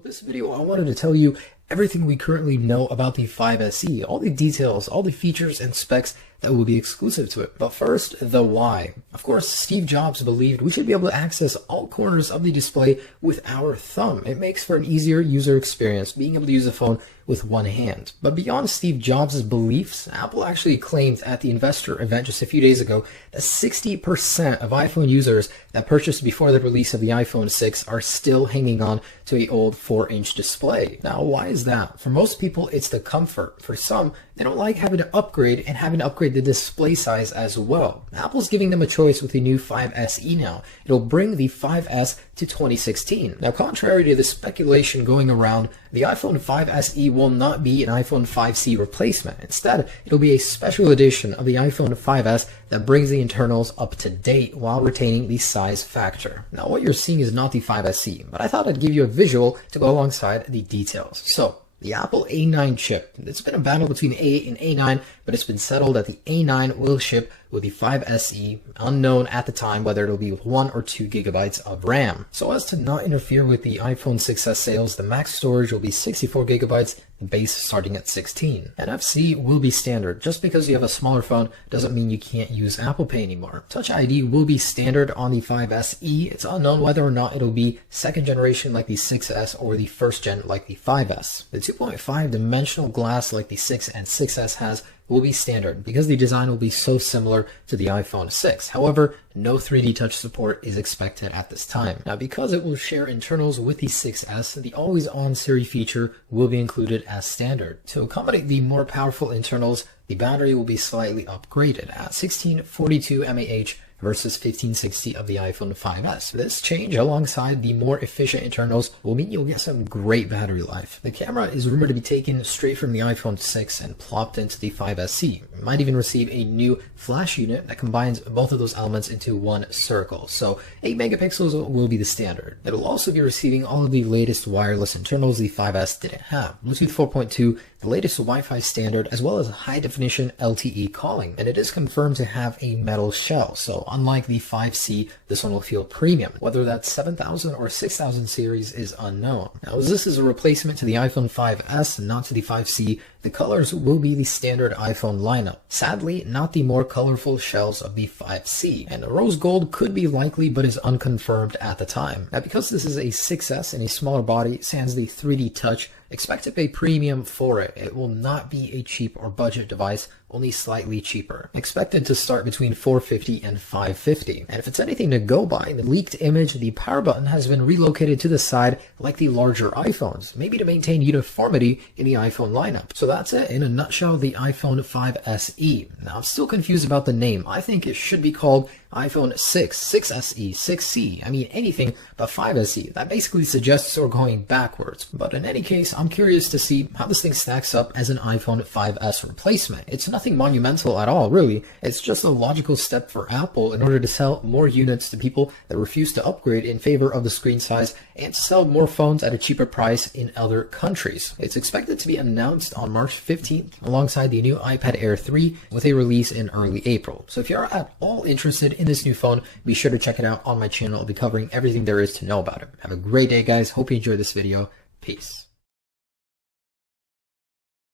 This video, I wanted to tell you everything we currently know about the 5SE, all the details, all the features and specs that will be exclusive to it. But first, the why. Of course, Steve Jobs believed we should be able to access all corners of the display with our thumb. It makes for an easier user experience, being able to use a phone with one hand. But beyond Steve Jobs' beliefs, Apple actually claimed at the investor event just a few days ago that 60% of iPhone users that purchased before the release of the iPhone 6 are still hanging on to an old 4-inch display. Now, why is that? For most people, it's the comfort. For some, they don't like having to upgrade and having to upgrade the display size as well. Apple's giving them a choice with the new 5SE now. It'll bring the 5S to 2016. Now, contrary to the speculation going around, the iPhone 5SE will not be an iPhone 5C replacement. Instead, it'll be a special edition of the iPhone 5S that brings the internals up to date while retaining the size factor. Now, what you're seeing is not the 5SE, but I thought I'd give you a visual to go alongside the details. So, the Apple A9 chip. It's been a battle between A8 and A9, but it's been settled that the A9 will ship with the 5SE, unknown at the time whether it'll be with 1 or 2 gigabytes of RAM. So as to not interfere with the iPhone 6s sales, the max storage will be 64 gigabytes, the base starting at 16. NFC will be standard. Just because you have a smaller phone doesn't mean you can't use Apple Pay anymore. Touch ID will be standard on the 5SE. It's unknown whether or not it'll be second generation like the 6S or the first gen like the 5S. The 2.5 dimensional glass like the 6 and 6S has will be standard because the design will be so similar to the iPhone 6. However, no 3D touch support is expected at this time. Now, because it will share internals with the 6S, the always-on Siri feature will be included as standard. To accommodate the more powerful internals, the battery will be slightly upgraded at 1642 mAh versus 1560 of the iPhone 5S. This change, alongside the more efficient internals, will mean you'll get some great battery life. The camera is rumored to be taken straight from the iPhone 6 and plopped into the 5SE. You might even receive a new flash unit that combines both of those elements into one circle. So 8 megapixels will be the standard. It'll also be receiving all of the latest wireless internals the 5S didn't have. Bluetooth 4.2, the latest Wi-Fi standard, as well as high definition LTE calling. And it is confirmed to have a metal shell. So unlike the 5C, this one will feel premium. Whether that's 7000 or 6000 series is unknown. Now, as this is a replacement to the iPhone 5S and not to the 5C, the colors will be the standard iPhone lineup. Sadly, not the more colorful shells of the 5C. And rose gold could be likely, but is unconfirmed at the time. Now, because this is a 6S and a smaller body, sans the 3D touch, expect to pay premium for it. It will not be a cheap or budget device, only slightly cheaper. Expected to start between $450 and $550. And if it's anything to go by, the leaked image, the power button has been relocated to the side like the larger iPhones, maybe to maintain uniformity in the iPhone lineup. So that's it in a nutshell, the iPhone 5SE. Now, I'm still confused about the name. I think it should be called iPhone 6, 6SE, 6C. I mean, anything but 5SE. That basically suggests we're going backwards. But in any case, I'm curious to see how this thing stacks up as an iPhone 5S replacement. It's nothing monumental at all, really. It's just a logical step for Apple in order to sell more units to people that refuse to upgrade in favor of the screen size and to sell more phones at a cheaper price in other countries. It's expected to be announced on March 15th alongside the new iPad Air 3 with a release in early April. So if you're at all interested in this new phone, be sure to check it out on my channel. I'll be covering everything there is to know about it. Have a great day, guys. Hope you enjoyed this video. Peace.